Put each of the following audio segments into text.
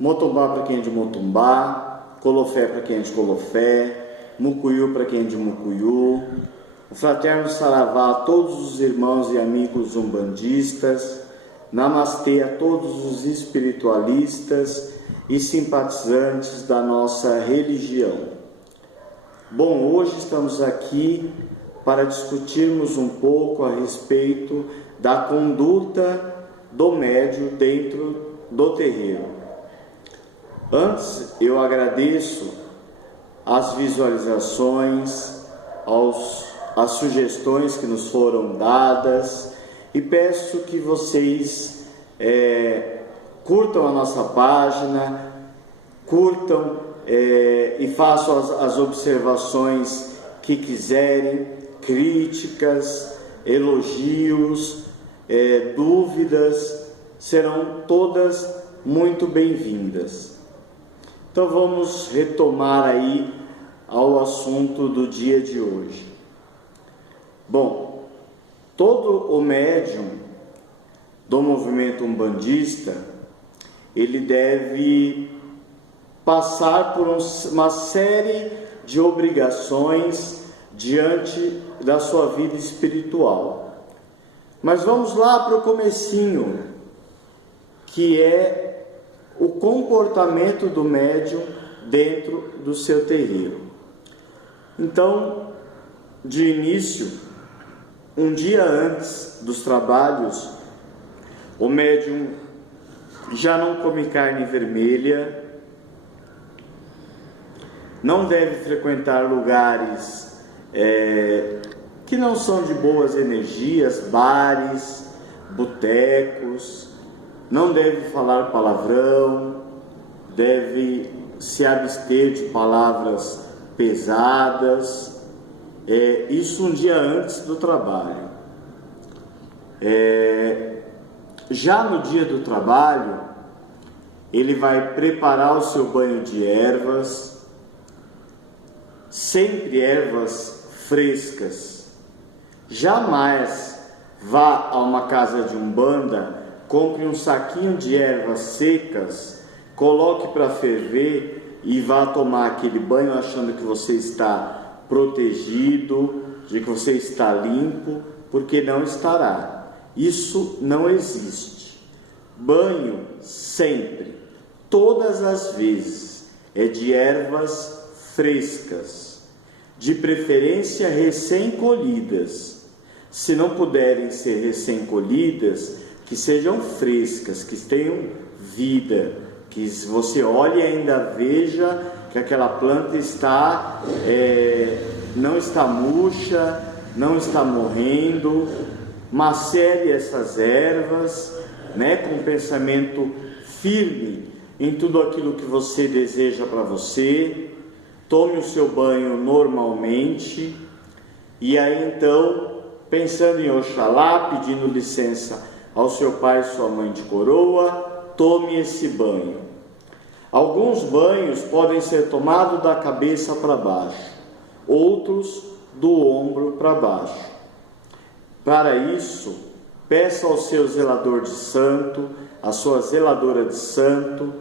Motumbá para quem é de Motumbá, Colofé para quem é de Colofé, Mucuyu para quem é de Mucuyu. Um fraterno saravá a todos os irmãos e amigos umbandistas. Namastê a todos os espiritualistas e simpatizantes da nossa religião. Bom, hoje estamos aqui para discutirmos um pouco a respeito da conduta do médium dentro do terreiro. Antes, eu agradeço as visualizações, as sugestões que nos foram dadas e peço que vocês curtam a nossa página, curtam e façam as observações que quiserem, críticas, elogios, dúvidas, serão todas muito bem-vindas. Então vamos retomar aí ao assunto do dia de hoje. Bom, todo o médium do movimento umbandista, ele deve passar por uma série de obrigações diante da sua vida espiritual. Mas vamos lá para o comecinho, que é o comportamento do médium dentro do seu terreiro. Então, de início, um dia antes dos trabalhos, o médium já não come carne vermelha, não deve frequentar lugares que não são de boas energias, bares, botecos, não deve falar palavrão, deve se abster de palavras pesadas, isso um dia antes do trabalho. Já no dia do trabalho, ele vai preparar o seu banho de ervas, sempre ervas frescas. Jamais vá a uma casa de umbanda, compre um saquinho de ervas secas, coloque para ferver e vá tomar aquele banho achando que você está protegido, de que você está limpo, porque não estará. Isso não existe. Banho sempre, todas as vezes, é de ervas frescas, de preferência recém-colhidas. Se não puderem ser recém-colhidas, que sejam frescas, que tenham vida, que você olhe e ainda veja que aquela planta não está murcha, não está morrendo. Macere essas ervas, com um pensamento firme em tudo aquilo que você deseja para você. Tome o seu banho normalmente e aí então, pensando em Oxalá, pedindo licença ao seu pai e sua mãe de coroa, tome esse banho. Alguns banhos podem ser tomados da cabeça para baixo, outros do ombro para baixo. Para isso, peça ao seu zelador de santo, à sua zeladora de santo,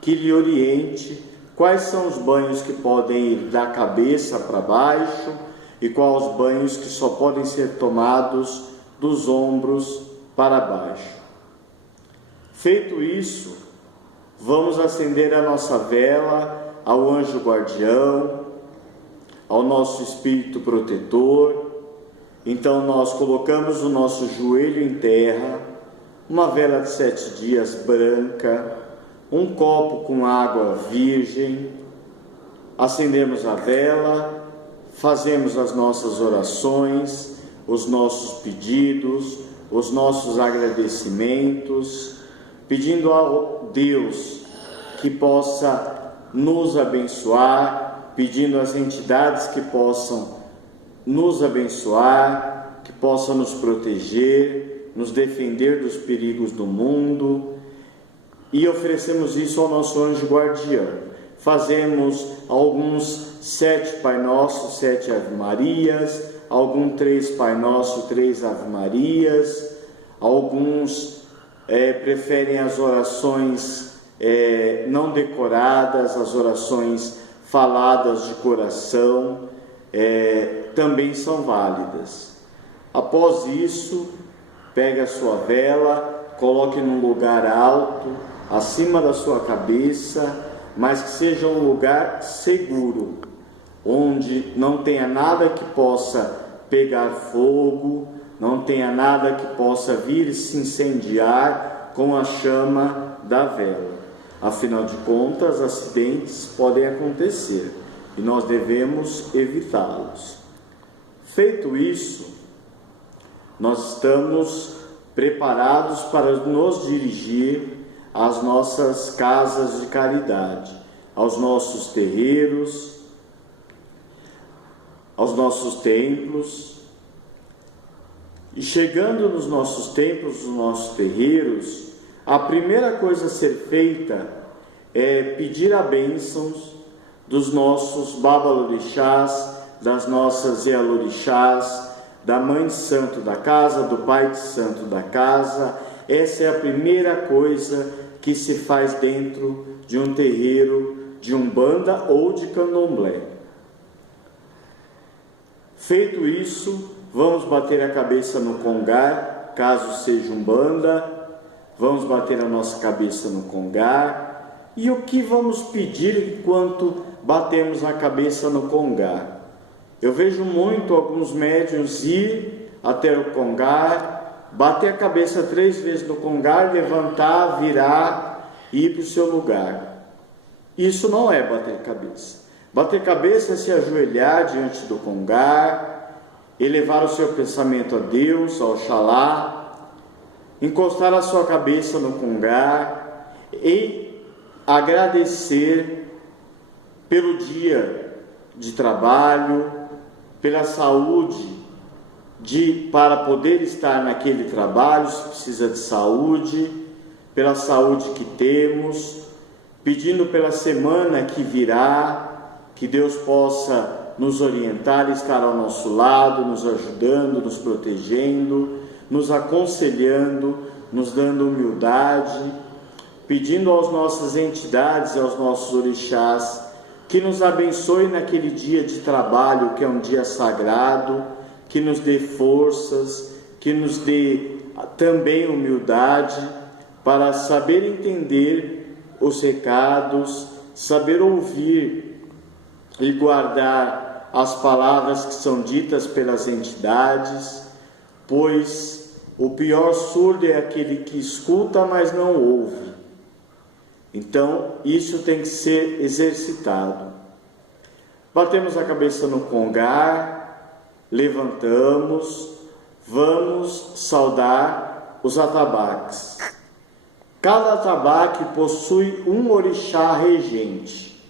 que lhe oriente quais são os banhos que podem ir da cabeça para baixo e quais os banhos que só podem ser tomados dos ombros para baixo. Feito isso, vamos acender a nossa vela ao anjo guardião, ao nosso espírito protetor. Então nós colocamos o nosso joelho em terra, uma vela de 7 dias branca, um copo com água virgem, acendemos a vela, fazemos as nossas orações, os nossos pedidos, os nossos agradecimentos, pedindo ao Deus que possa nos abençoar, pedindo às entidades que possam nos abençoar, que possam nos proteger, nos defender dos perigos do mundo, e oferecemos isso ao nosso anjo guardião. Fazemos alguns 7 Pai Nosso, 7 Ave Marias, alguns 3 Pai Nosso, 3 Ave Marias, alguns preferem as orações não decoradas, as orações faladas de coração, também são válidas. Após isso, pegue a sua vela, coloque num lugar alto, acima da sua cabeça, mas que seja um lugar seguro, onde não tenha nada que possa pegar fogo, não tenha nada que possa vir se incendiar com a chama da vela. Afinal de contas, acidentes podem acontecer e nós devemos evitá-los. Feito isso, nós estamos preparados para nos dirigir às nossas casas de caridade, aos nossos terreiros, aos nossos templos. E chegando nos nossos templos, nos nossos terreiros, a primeira coisa a ser feita é pedir a bênçãos dos nossos babalorixás, das nossas ialorixás, da mãe de santo da casa, do pai de santo da casa. Essa é a primeira coisa que se faz dentro de um terreiro de umbanda ou de candomblé. Feito isso, vamos bater a cabeça no congá, caso seja umbanda, vamos bater a nossa cabeça no congá. E o que vamos pedir enquanto batemos a cabeça no congá? Eu vejo muito alguns médiuns ir até o congá, bater a cabeça 3 vezes no congá, levantar, virar e ir para o seu lugar. Isso não é bater cabeça. Bater cabeça é se ajoelhar diante do congá, elevar o seu pensamento a Deus, ao Oxalá, encostar a sua cabeça no congá e agradecer pelo dia de trabalho, pela saúde, para poder estar naquele trabalho, se precisa de saúde, pela saúde que temos, pedindo pela semana que virá, que Deus possa nos orientar, estar ao nosso lado, nos ajudando, nos protegendo, nos aconselhando, nos dando humildade, pedindo às nossas entidades e aos nossos orixás que nos abençoe naquele dia de trabalho, que é um dia sagrado, que nos dê forças, que nos dê também humildade para saber entender os recados, saber ouvir e guardar as palavras que são ditas pelas entidades, pois o pior surdo é aquele que escuta, mas não ouve. Então, isso tem que ser exercitado. Batemos a cabeça no congá, levantamos, vamos saudar os atabaques. Cada atabaque possui um orixá regente,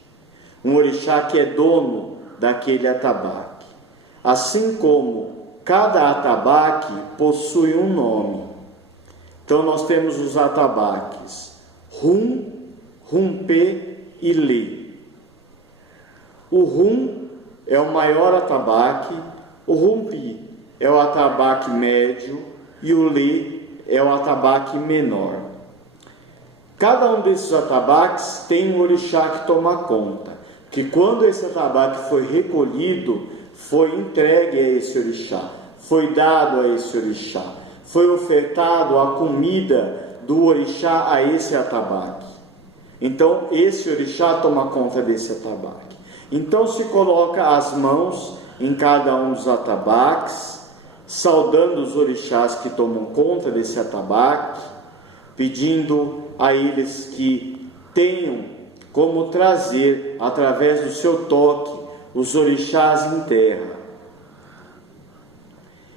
um orixá que é dono daquele atabaque. Assim como cada atabaque possui um nome. Então, nós temos os atabaques Rum, Rumpê e Lê. O Rum é o maior atabaque, o Rumpi é o atabaque médio e o Lê é o atabaque menor. Cada um desses atabaques tem um orixá que toma conta, que quando esse atabaque foi recolhido, foi entregue a esse orixá, foi dado a esse orixá, foi ofertado a comida do orixá a esse atabaque. Então, esse orixá toma conta desse atabaque. Então, se coloca as mãos em cada um dos atabaques, saudando os orixás que tomam conta desse atabaque, pedindo a eles que tenham como trazer, através do seu toque, os orixás em terra.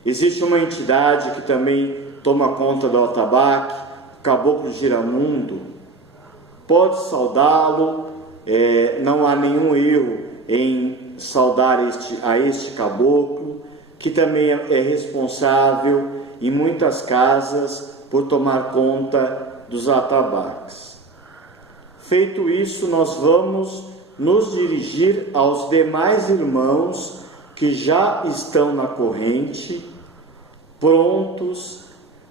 Existe uma entidade que também toma conta do atabaque, o Caboclo Giramundo. Pode saudá-lo, não há nenhum erro em saudar a este caboclo, que também é responsável em muitas casas por tomar conta dos atabaques. Feito isso, nós vamos nos dirigir aos demais irmãos que já estão na corrente, prontos,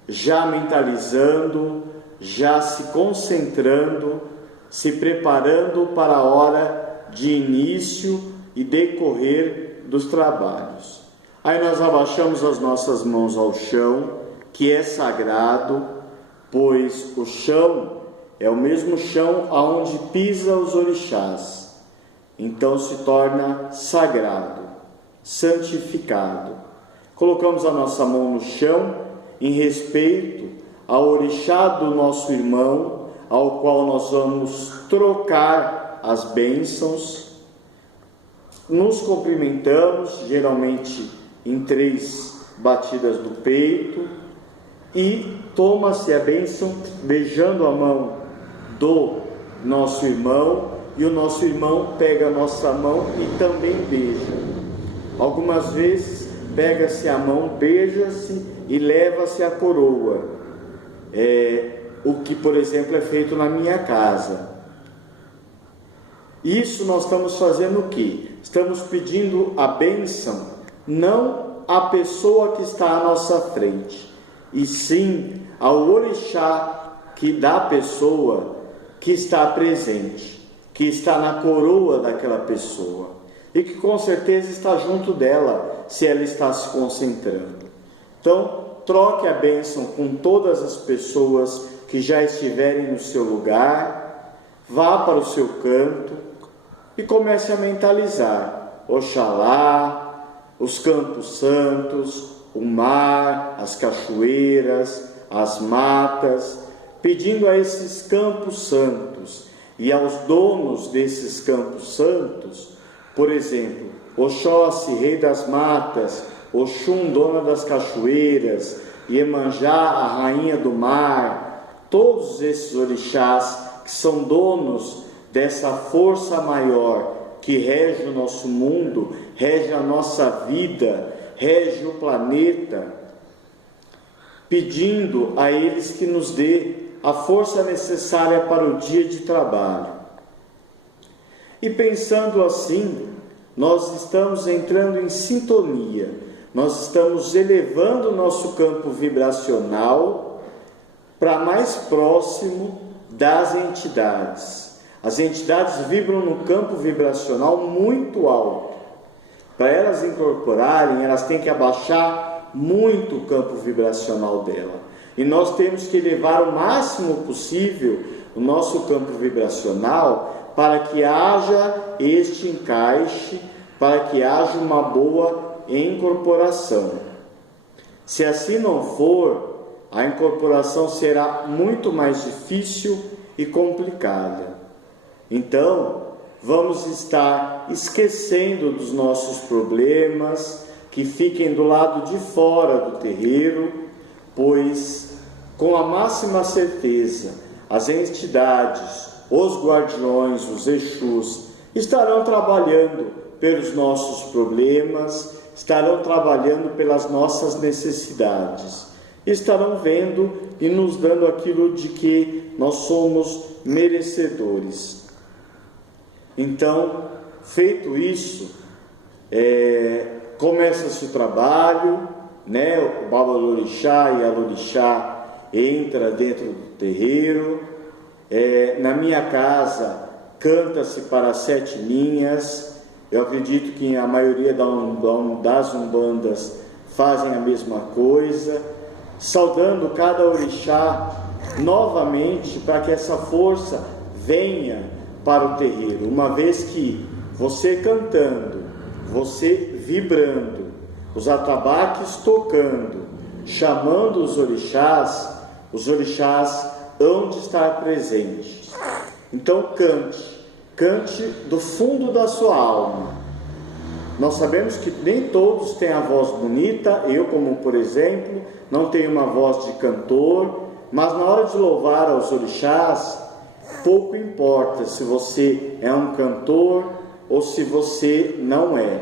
já mentalizando, já se concentrando se preparando para a hora de início e decorrer dos trabalhos. Aí nós abaixamos as nossas mãos ao chão, que é sagrado, pois o chão é o mesmo chão aonde pisa os orixás. Então se torna sagrado, santificado. Colocamos a nossa mão no chão em respeito ao orixá do nosso irmão, ao qual nós vamos trocar as bênçãos. Nos cumprimentamos, geralmente em 3 batidas do peito, e toma-se a bênção beijando a mão do nosso irmão, e o nosso irmão pega a nossa mão e também beija. Algumas vezes pega-se a mão, beija-se e leva-se a coroa, o que, por exemplo, é feito na minha casa. Isso nós estamos fazendo o quê? Estamos pedindo a bênção, não à pessoa que está à nossa frente, e sim ao orixá da pessoa que está presente, que está na coroa daquela pessoa, e que com certeza está junto dela, se ela está se concentrando. Então, troque a bênção com todas as pessoas que já estiverem no seu lugar, vá para o seu canto e comece a mentalizar Oxalá, os campos santos, o mar, as cachoeiras, as matas, pedindo a esses campos santos e aos donos desses campos santos, por exemplo, Oxóssi, rei das matas, Oxum, dona das cachoeiras, Iemanjá, a rainha do mar, todos esses orixás que são donos dessa força maior que rege o nosso mundo, rege a nossa vida, rege o planeta, pedindo a eles que nos dê a força necessária para o dia de trabalho. E pensando assim, nós estamos entrando em sintonia, nós estamos elevando o nosso campo vibracional para mais próximo das entidades. As entidades vibram no campo vibracional muito alto. Para elas incorporarem, elas têm que abaixar muito o campo vibracional dela. E nós temos que elevar o máximo possível o nosso campo vibracional para que haja este encaixe, para que haja uma boa incorporação. Se assim não for, a incorporação será muito mais difícil e complicada. Então, vamos estar esquecendo dos nossos problemas, que fiquem do lado de fora do terreiro, pois, com a máxima certeza, as entidades, os guardiões, os Exus, estarão trabalhando pelos nossos problemas, estarão trabalhando pelas nossas necessidades, estarão vendo e nos dando aquilo de que nós somos merecedores. Então, feito isso, começa-se o trabalho, o Babalorixá e a Lorixá entra dentro do terreiro. Na minha casa, canta-se para 7 linhas. Eu acredito que a maioria das umbandas fazem a mesma coisa, saudando cada orixá novamente para que essa força venha para o terreiro, uma vez que você cantando, você vibrando, os atabaques tocando, chamando os orixás hão de estar presentes. Então cante do fundo da sua alma. Nós sabemos que nem todos têm a voz bonita, eu, como por exemplo, não tenho uma voz de cantor, mas na hora de louvar aos orixás, pouco importa se você é um cantor ou se você não é.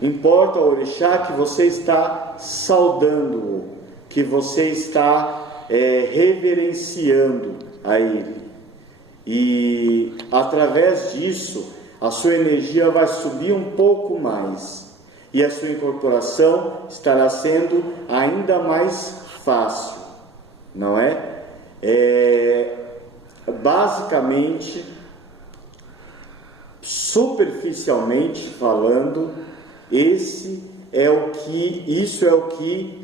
Importa o orixá que você está saudando-o, que você está reverenciando a ele. E através disso, a sua energia vai subir um pouco mais. E a sua incorporação estará sendo ainda mais fácil, não é? basicamente, superficialmente falando, isso é o que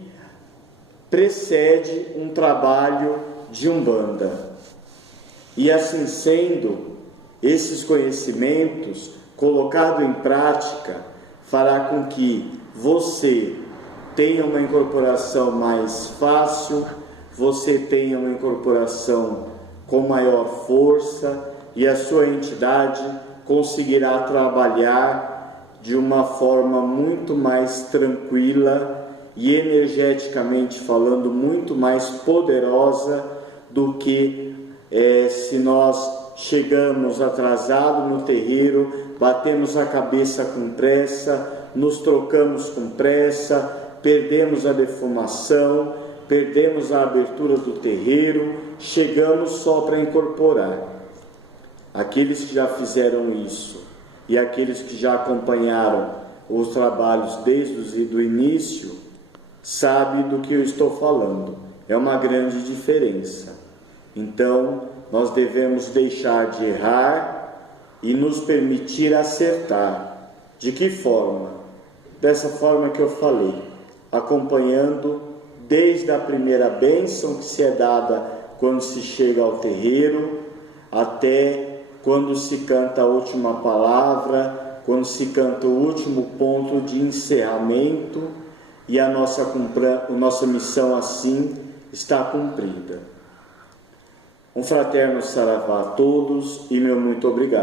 precede um trabalho de Umbanda. E assim sendo, esses conhecimentos colocados em prática fará com que você tenha uma incorporação mais fácil, você tenha uma incorporação com maior força e a sua entidade conseguirá trabalhar de uma forma muito mais tranquila e energeticamente falando muito mais poderosa do que se nós chegamos atrasados no terreiro, batemos a cabeça com pressa, nos trocamos com pressa, perdemos a defumação, perdemos a abertura do terreiro, chegamos só para incorporar. Aqueles que já fizeram isso e aqueles que já acompanharam os trabalhos desde o início, sabem do que eu estou falando. É uma grande diferença. Então, nós devemos deixar de errar e nos permitir acertar. De que forma? Dessa forma que eu falei, acompanhando desde a primeira bênção que se é dada quando se chega ao terreiro, até quando se canta a última palavra, quando se canta o último ponto de encerramento, e a nossa missão assim está cumprida. Um fraterno saravá a todos e meu muito obrigado.